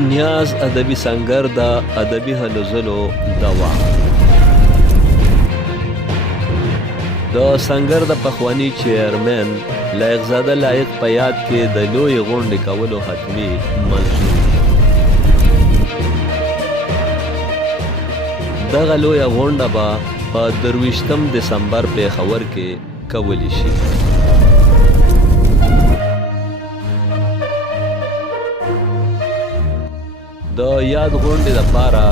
نیاز ادبي سنګر د ادبي هلو ځلو دوا. د سنګر د پخواني چیرمن لایق زاده لایق په یاد کې د لوی غونډې کولو حتمي منظور. دغه لویه غونډه به په 23 دسمبر پېښور کې کولی شي. د یاد غونډې لپاره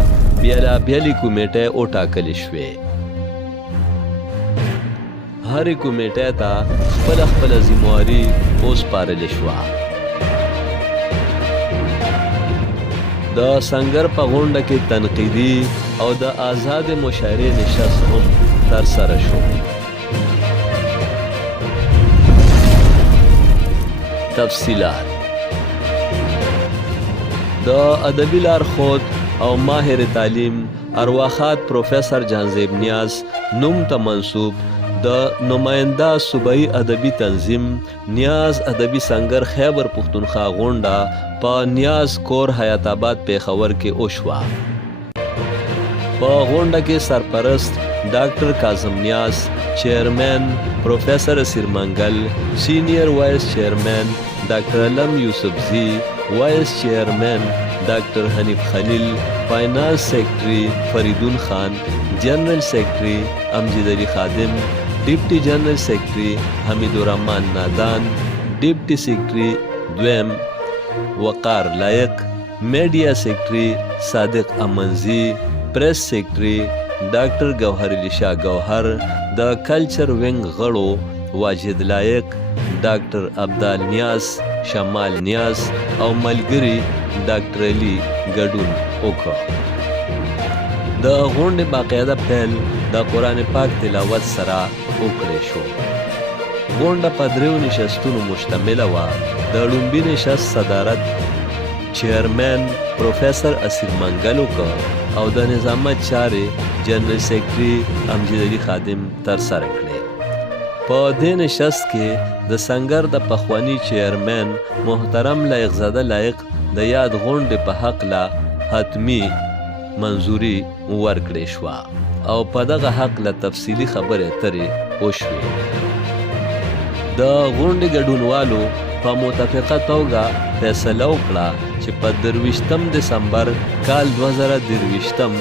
بیلابیلې کمیټې وټاکلې شوې. هرې کمیټې ته خپله ذمهواري وسپارلې شوه. د سنګر په غونډه کې تنقیدي او د آزاد مشاعرې نشست هم ترسره شو. تفصیلات: د ادبي لارښود او ماهر تعلیم ارواښاد پروفیسر جهانزیب نیاز نوم ته منسوب د نماینده صوبایي ادبي تنظیم نیاز ادبي سنګر خیبر پښتونخوا غونډه په نیاز کور حیات آباد پېښور کې وشوه. په غونډه کې سرپرست ډاکټر کاظم نیاز، چیرمن پروفیسر اسیر منګل، سینئر وایس چیرمن ډاکټر علم یوسفزي، وایس چیرمن ډاکټر حنیف خلیل، فائنانس سیکرټري فریدون خان، جنرل سیکرټري امجد علي خادم، ډیپټي جنرل سیکرټري حمید الرحمن نادان، ډیپټي سیکرټري دویم وقار لایق، میډیا سیکرټري صادق امنزي، پریس سیکرټري ډاکټر گوهر علي شاه گوهر، د کلچر وینګ غړو واجد لایق، ډاکټر عبدال نیاز، شمال نیاز او ملګري ډاکټر علي ګډون وکړ. د غونډې باقاعده پیل د قرآن پاک تلاوت سره وکړی شو. غونډه په 3 نشستونو مشتمله وه. د لومبي نشست صدارت چیرمن پروفیسر اسیر منګل وکړ او د نظامت چارې جنرال سیکرټري امجد علي خادم ترسره کړې. په دې نشست کې د سنګر د پخواني چیرمن محترم لایق زاده لایق د یاد غونډې په هکله حتمي منظوري ورکړې شوه او په دغه هکله تفصیلي خبرې اترې وشوې. د غونډې ګډونوالو په متفقه توګه فیصله وکړه چې په 23 دسمبر کال 2023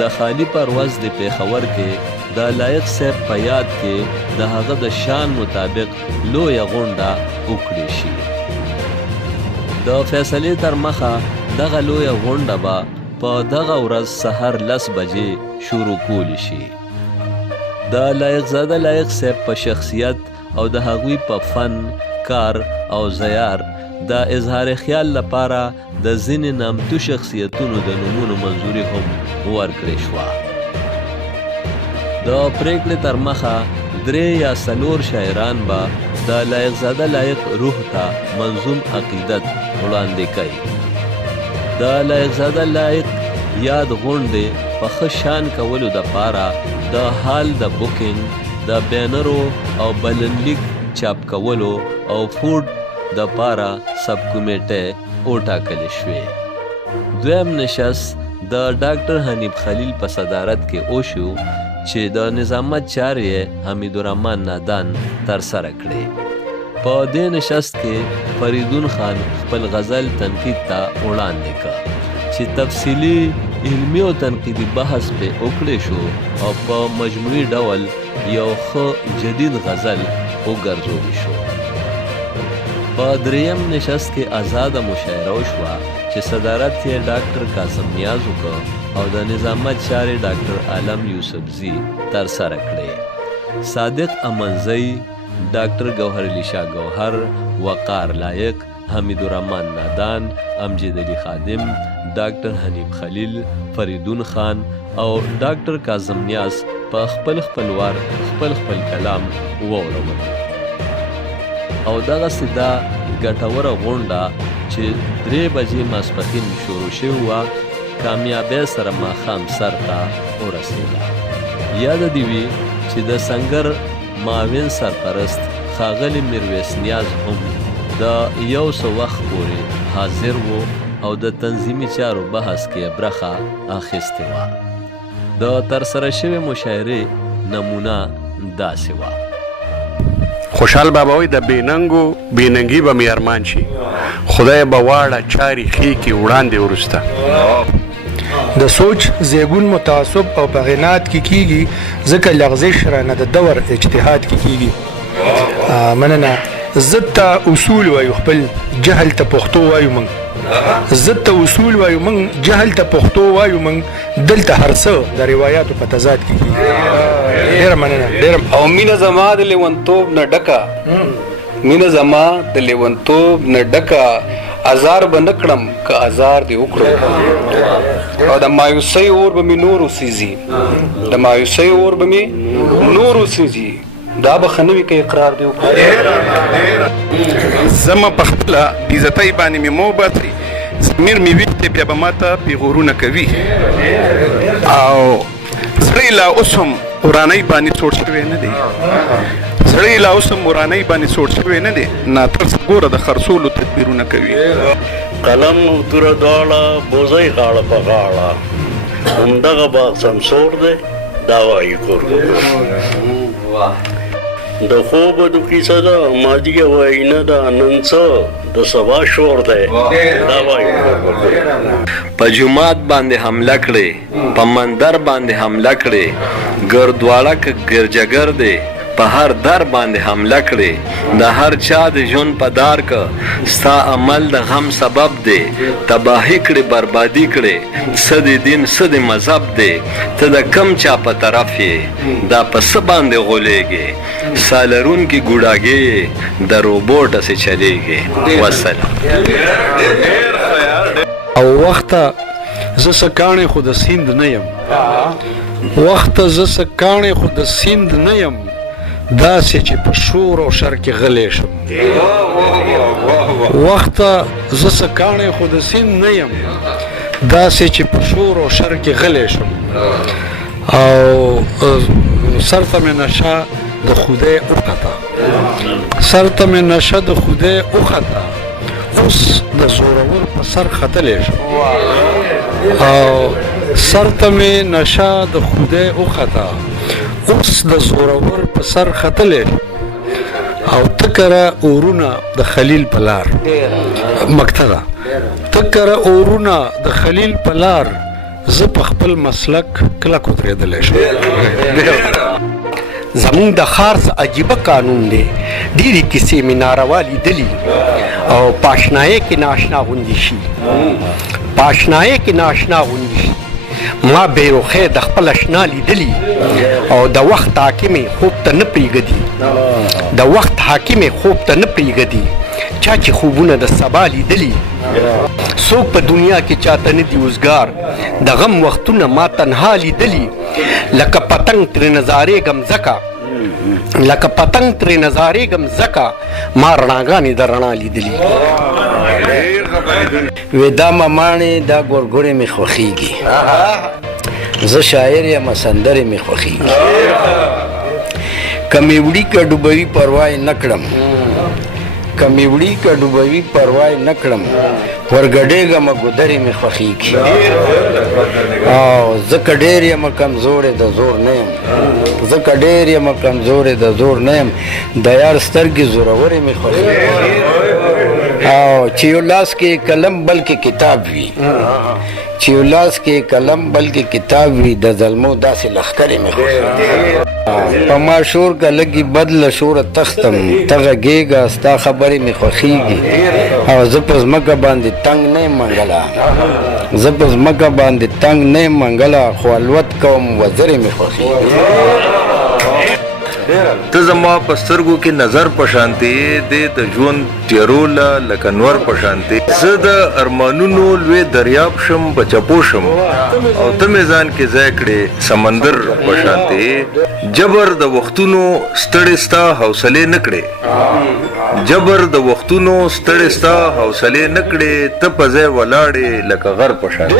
د خالی پرواز د پېښور کې د لایق صاحب په یاد کې د هغه د شان مطابق لویه غونډه وکړې شي. د فیصلې تر مخه دغه لویه غونډه به په دغه ورځ سهار 10 بجې شروع کولی شي. د لایق زاده لایق صاحب په شخصیت او د هغوی په فن، کار او زیار د اظهار خیال لپاره د ځینې نامتو شخصیتونو د نومونو منظوري هم ورکړې شوه. د پریکړې تر مخه 3 یا 4 شاعران به د لایق زاده لایق روح ته منظوم عقیدت وړاندې کوي. د لایق زاده لایق یاد غونډې په ښه شان کولو دپاره د حال د بوکینګ، د بینرو او بلنلیک چاپ کولو او فوډ دپاره سب کمیټې وټاکلې شوې. دویم نشست د ډاکټر حنیف خلیل په صدارت کې وشو چې د نظامت چارې حمید الرحمن نادان ترسره کړې. په دې نشست کې فریدون خان خپل غزل تنقید ته وړاندې کړ چې تفصیلي علمي او تنقیدي بحث پې وکړی شو او په مجموعي ډول یو ښه جدید غزل وګرځولی شو. په 3م نشست کې آزاده مشاعره وشوه چې صدارت یې ډاکټر کاظم نیاز وکړ او د نظامت چارې ډاکټر علم یوسفزي ترسره کړې. صادق امنزي، ډاکټر گوهر علي شاه گوهر، وقار لایق، حمید الرحمن نادان، امجد علي خادم، ډاکټر حنیف خلیل، فریدون خان او ډاکټر کاظم نیاز په خپل وار خپل کلام ووړول. او دغسې دا ګټوره غونډه چې 3 بجې ماسپښین شروع شوې وه کامیابۍ سره ماښام سر ته ورسېده. یاد دې وي چې د سنګر معاون سرپرست ښاغلی میرویس نیاز هم د 100 وخت پورې حاضر و او د تنظیمي چارو بحث کې برخه اخیستې وه. د ترسره شوې مشاعرې نمونه داسې وه: خوشحال بابا وایي د بېننګو بېننګي به مې ارمان شي، خدای به واړه چارې ښې کړي وړاندې وروسته. د سوچ زیږون متعصب او په غنات کې کیږي، ځکه لغزش رانه د دور اجتهاد کې کیږي. مننه. ضد ته اصول وایو، خپل جهل ته پښتو وایو موږ. ضد ته اصول وایو موږ، جهل ته پښتو وایو موږ. دلته هر څه د روایاتو په تضاد کې کیږي. ډېره مننه. ډېره. او مینه زما د لیونتوب نه ډکه، مینه زما د لیونتوب نه ډکه، ازار به نه کړم که ازار دې وکړو. او د مایوسۍ اور به مې نور وسېځي، د مایوسۍ اور به مې نور وسېځي، دا به ښه نه وي که اقرار دې وکړو. زما په خپله بېعزتۍ باندې مې مه وباسئ، ضمیر مې ویښ دی، بیا به ما ته پیغورونه کوي. او زړه لا اوس هم ورانۍ باندې څوړ شوی نه دی، زړه لا اوس هم ورانۍ باندې څوړ شوی نه دی. ناترس ګوره د خرڅولو تدبیرونه کوي. قلم او توره دواړه بوزۍ غاړه په غاړه، همدغه باغ سمسور دی دا وایي کور. د خوب د کیسه ده ماضي وینا ده نن څه د سبا شور دی دا وایي. په جومات باندې حمله کړې، په مندر باندې حمله کړې، ګردواړه که ګرجګر دی په هر در باندې حمله کړې. د هر چا د ژوند په دار که ستا عمل د غم سبب دی، تباهي کړې بربادي کړې، څه د دین څه د مذهب دی. ته د کم چا په طرف یې دا په څه باندې غولېږې، سالرونکي ګوډاګې د روبوټ هسې چلېږې. وسلام. او وخته زه څه کاڼې خو د سیند نه یم، وخته زه څه کاڼې خو د سیند نه یم، داسې چې په شور او شر کې غلی شم. وخته زه څه کاڼې خو د سیند نه یم، داسې چې په شور او شر کې غلی شم. او سر ته مې نشه د خدای وخته، سر ته مې نشه د خدای وخته، اوس د زورور په سر ختلی شم. او سر ته مې نشه د خدای وخته، اوس د زورور په سر ختلی شم. او تکره اورونه د خلیل په لار، مکتره تکره اورونه د خلیل په لار، زه په خپل مسلک کلک ودرېدلی شم. زمونږ د ښار څه عجیبه قانون دی، ډېرې کیسې مې ناروا لیدلي، او په اشنایۍ کې ناشنا غوندې شي، په اشنایۍ کې ناشنا غوندې شي. ما بېروخۍ د خپل اشنا لیدلي، او د وخت حاکمې خوب ته نه پرېږدي، د وخت حاکمې خوب ته نه پرېږدي. چا چې خوبونه د سبا لیدلي، څوک په دنیا کې چاته نه دي اوزګار، د غم وختونه ما تنها لیدلي. لکه پتنګ ترې نظارېږم ځکه، لکه پتنګ ترې نظارېږم ځکه، ما رڼاګانې د رڼا لیدلي. وی دا مماڼې دا ګورګورې مې خوښېږي، زه شاعر یم سندرې مې خوښېږي. که مې وړي که ډوبوي پروا یې نه کړم، که مې وړي که ډوبوي پروا یې نه کړم، ورګډېږمه ګودرې مې خوښېږي. او ځکه ډېر یم کمزوری د زور نه یم، ځکه ډېر یم کمزوری د زور نه یم، د یار سترګې زورورې مې خوښېږي. او چې یو لاس کې قلم بلکې کتاب وي، چې یو لاس کې قلم بلکې کتاب وي، د ظلمو داسې لښکرې مې خوښېږي. په ما شور که لږي بد له شوره تښتم، ته غږېږه ستا خبرې مې خوښېږي. او زه په ځمکه باندې تنګ نه یم منګله، زه په ځمکه باندې تنګ نه یم منګله، خو الوت کوم وزرې مې خوښېږي. ته زما په سترګو کې نظر په شانتې دی، د ژوند تیروله لکه نور په شانتې. زه د ارمانونو لوی دریاب شم په چپو شم، او ته مې ځان کې ځای کړې سمندر په شانتې. جبر د وختونو ستړې ستا حوصلې نه کړې، جبر د وختونو ستړې ستا حوصلې نه کړې، ته په ځای ولاړې لکه غر په شانتې.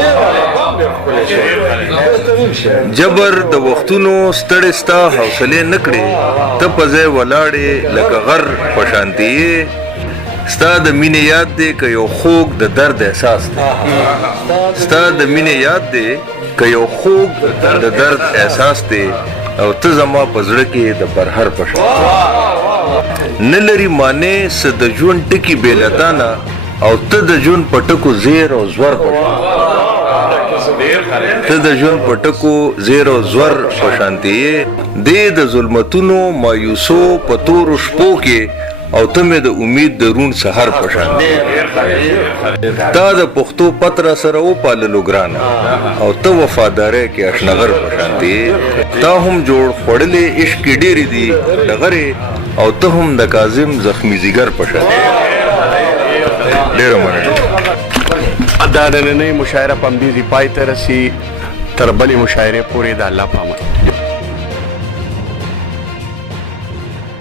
جبر د وختونو ستړې ستا حوصلې نه کړې، ته په ځای ولاړې لکه غر په شانتې. ستا د مینې یاد دی که یو خوږ د درد احساس دی ستا د مینې یاد دی که یو خوږ د درد احساس دی او ته زما په زړه کې د پرهر په شان نه لري معنی څه د ژوند ټکي بې له تا نه او ته د ژوند په ټکو زیر او زور په شان ته د ژوند په ټکو زیر او زور په شانتي یې دې د ظلمتونو مایوسو په تورو شپو کې او ته مې د امید د روڼ سحر په شان تا د پښتو پتره سره وپاللو ګرانه او ته وفادارۍ کې اشنغر په شانتي تا هم جوړ خوړلې عشق کې ډېرې دي ډغرې او ته هم د کاظم زخمي ځیګر په شان ډېره مننه دا نننۍ مشاعره په همدې پای ته رسي تر بلې مشاعرې پورې د الله په امان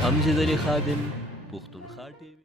امجد علي خادم پښتونخوا ټي وي